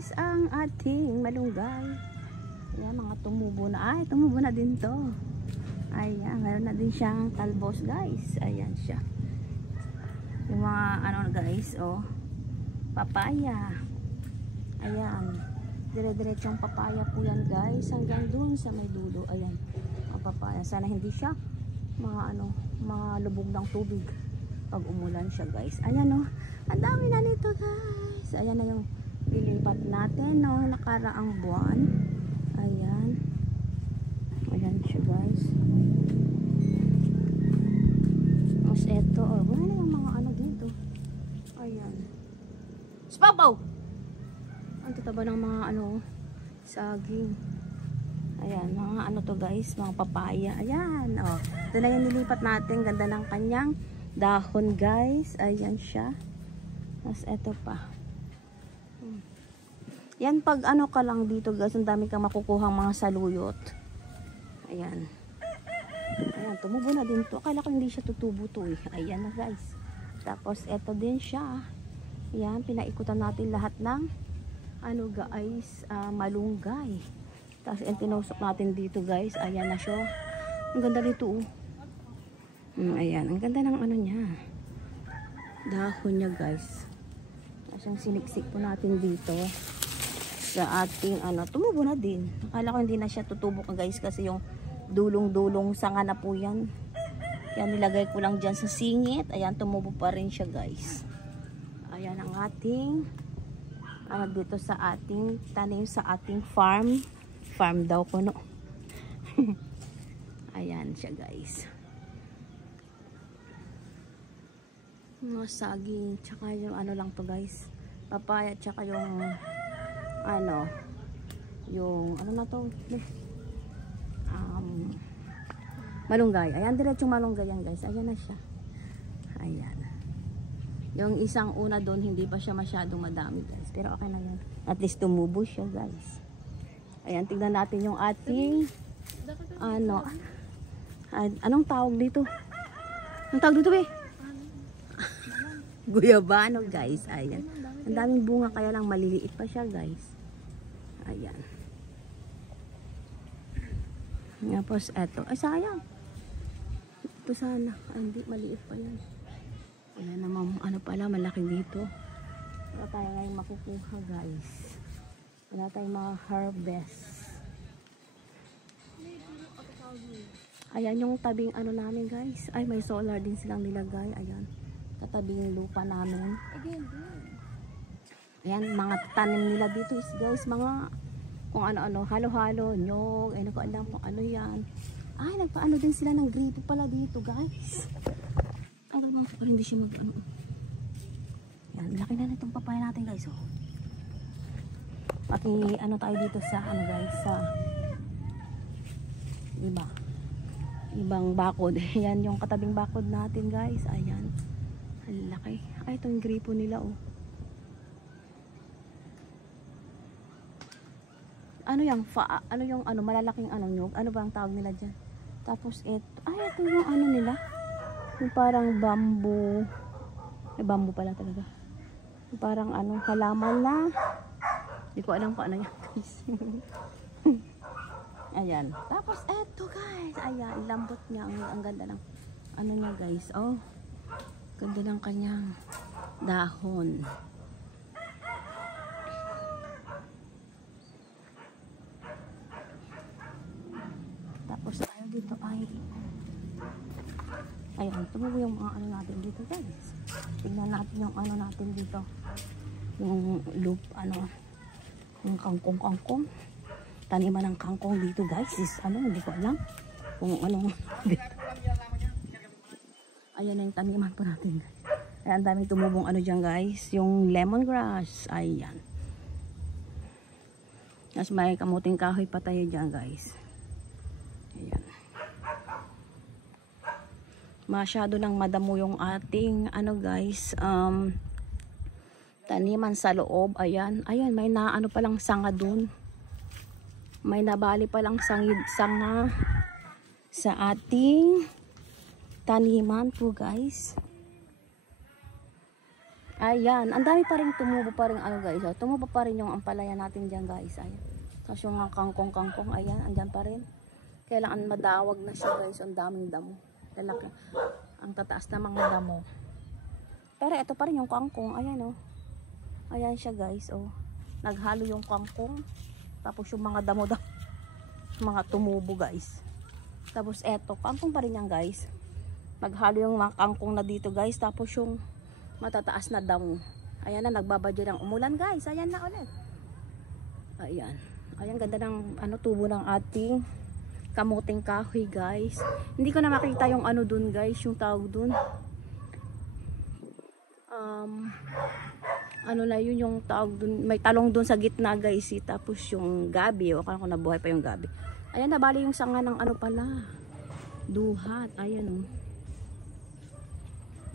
guys ang ating malunggay. Ayan, mga tumubo na. Ay, tumubo na din to. Ayan, meron na din siyang talbos guys. Ayan siya. Yung mga ano guys, oh, papaya. Ayan, dire-diretsong papaya po yan guys, hanggang dun sa may dulo. Ayan, ang papaya. Sana hindi siya mga ano, mga lubog ng tubig pag umulan siya guys. Ayan oh, ang dami na nito guys. Ayan na yung lilipat natin no, nakaraang buwan. Ayan, ayan siya guys. Tapos eto, oh, wala na yung mga ano dito. Ayan, spapaw! Ang tataba ng mga ano, saging. Ayan, mga ano to guys, mga papaya. Ayan, oh. Ito na yung nilipat natin. Ganda ng kanyang dahon guys. Ayan siya. Tapos eto pa. Yan, pag ano ka lang dito guys, ang dami kang makukuhang mga saluyot. Ayan. Ayan, tumubo na din to. Akala ko hindi siya tutubo to eh. Ayan na guys. Tapos eto din siya. Ayan, pinaikutan natin lahat ng ano guys, malunggay. Tapos tinusok natin dito guys. Ayan na siya. Ang ganda nito oh. Ayan, ang ganda ng ano niya. Dahon niya guys. Tapos yung siniksik po natin dito sa ating ano, tumubo na din. Akala ko hindi na siya tutubo guys kasi yung dulong-dulong sanga na po yan. Yan, nilagay ko lang dyan sa singit. Ayan, tumubo pa rin siya guys. Ayan ang ating ano dito sa ating tanim sa ating farm. Farm daw ko no. Ayan siya guys. Mga saging, tsaka yung ano lang to guys, papaya, tsaka yung ano, yung ano na to, malunggay. Ayan, diretsong malunggay yan guys. Ayan na siya. Ayan. Yung isang una doon, hindi pa siya masyadong madami guys, pero okay na yan. At least tumubo siya guys. Ayan, tignan natin yung ating ano, anong tawag dito? Anong tawag dito eh? Guyabano guys. Ayan, ang daming bunga kaya lang maliliit pa siya guys. Ayan. Tapos eto, ay sayang ito sana, ay hindi, maliit pa yan. Wala namang ano pala, malaki dito. Wala tayo ngayon makukuha guys. Wala tayong mga harvest. Ayan yung tabing ano namin guys. Ay, may solar din silang nilagay. Ayan, katabing lupa namin. Ayan, mga tanim nila dito is guys, mga kung ano-ano, halo-halo, nyog, ay naku alam kung ano yan. Ay, nagpaano din sila ng gripo pala dito guys. Ay, naman pa hindi siya mag-ano. Ayan, laki na itong papaya natin guys. Oh. Pati ano tayo dito sa ano guys, sa ibang bakod. Ayan yung katabing bakod natin guys. Ayan, ang laki. Ay, ito yung gripo nila oh. Ano yung ano yung ano, malalaking ano nyog, ano ba ang tawag nila dyan? Tapos ito, ay ito yung ano nila, yung parang bamboo, may bamboo pala talaga, yung parang ano, halaman na hindi ko alam kung ano yan guys. Ayan, tapos eto guys, ayan, lambot niya, ang ganda ng ano niya guys. Oh, ganda ng kanyang dahon. Tapos tayo dito ay ayan, tumubo yung mga ano natin dito guys. Tignan natin yung ano natin dito, yung loop, ano, yung kangkong, taniman ng kangkong dito guys is ano, hindi ko alam kung ano. Ayan na yung taniman po natin guys. Ayan, daming tumubong ano dyan guys, yung lemongrass. Ayan, tapos may kamuting kahoy pa tayo dyan guys. Ayan, masyado nang madamo yung ating ano guys, taniman sa loob. Ayan, ayan, may na ano palang sanga dun, may nabali palang sanga sa ating taniman po guys. Ayan, ang dami pa rin tumubo pa rin ano guys. Oh. Tumubo pa rin yung ampalaya natin dyan guys. Ayan. Tapos yung mga kangkong, ayan, andyan pa rin. Kailangan madawag na siya guys. Ang daming damo. Lalaki. Ang tataas na mga damo. Pero ito pa rin yung kangkong. Ayan oh. Ayan siya guys. Oh. Naghalo yung kangkong. Tapos yung mga damo-damo. Mga tumubo guys. Tapos eto, kangkong pa rin yan guys. Naghalo yung mga kangkong na dito guys. Tapos yung matataas na damo. Ayan na, nagbabadyo ng umulan guys. Ayan na ulit. Ayan. Ayan, ganda ng tubo ng ating kamuting kahoy guys. Hindi ko na makita yung ano dun guys. Yung tawag dun. Ano na yun yung tawag dun. May talong dun sa gitna guys. Tapos yung gabi. O kung nabuhay pa yung gabi. Ayan, nabali yung sanga ng ano pala. Duhat. Ayan o.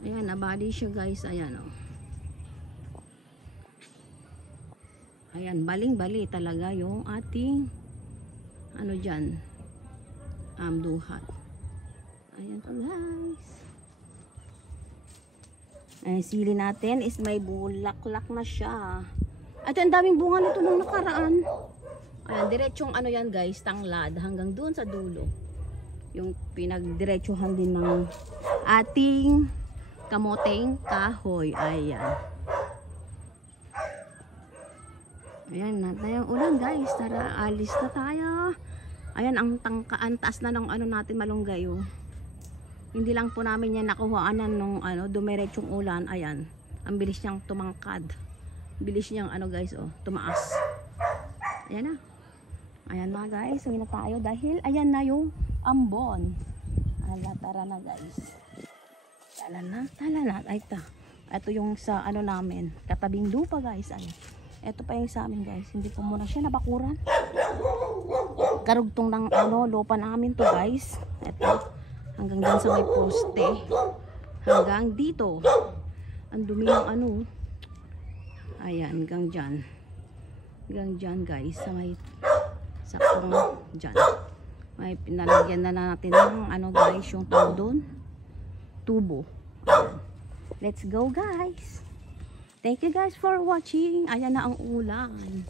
Ayan, nabali siya guys. Ayan o. Ayan, baling-bali talaga yung ating ano dyan. Duhat. Ayan po guys. Ayan, sili natin is may bulaklak na siya. At ang daming bunga nito nung nakaraan. Ayan, diretsong ano yan guys, tanglad hanggang doon sa dulo. Yung pinagdiretsuhan din ng ating kamuting kahoy. Ayan. Ayan na tayong ulan guys. Tara, alis na tayo. Ayan, ang taas na ng ano natin malunggay oh. Hindi lang po namin yan nakuhaanan nung dumiretsong ulan. Ayan, ang bilis niyang tumangkad. Bilis niyang guys oh, tumaas. Ayan na. Ayan mga guys, uwi na tayo dahil ayan na yung ambon. Ala, tara na guys. Tala na. Ay ta. Ito yung sa namin, katabing lupa guys. Ayan. Ito pa yung sa amin guys. Hindi ko muna siya nabakuran. Karugtong ng lupa namin to guys. Ito. Hanggang dyan sa may poste. Hanggang dito. Ang dumi ng Ayan, hanggang dyan. Hanggang dyan guys. Sa may saktong dyan. May pinalagyan na natin ng guys. Yung tawag doon. Tubo. Ayan. Let's go guys. Thank you guys for watching. Ayan na ang ulan.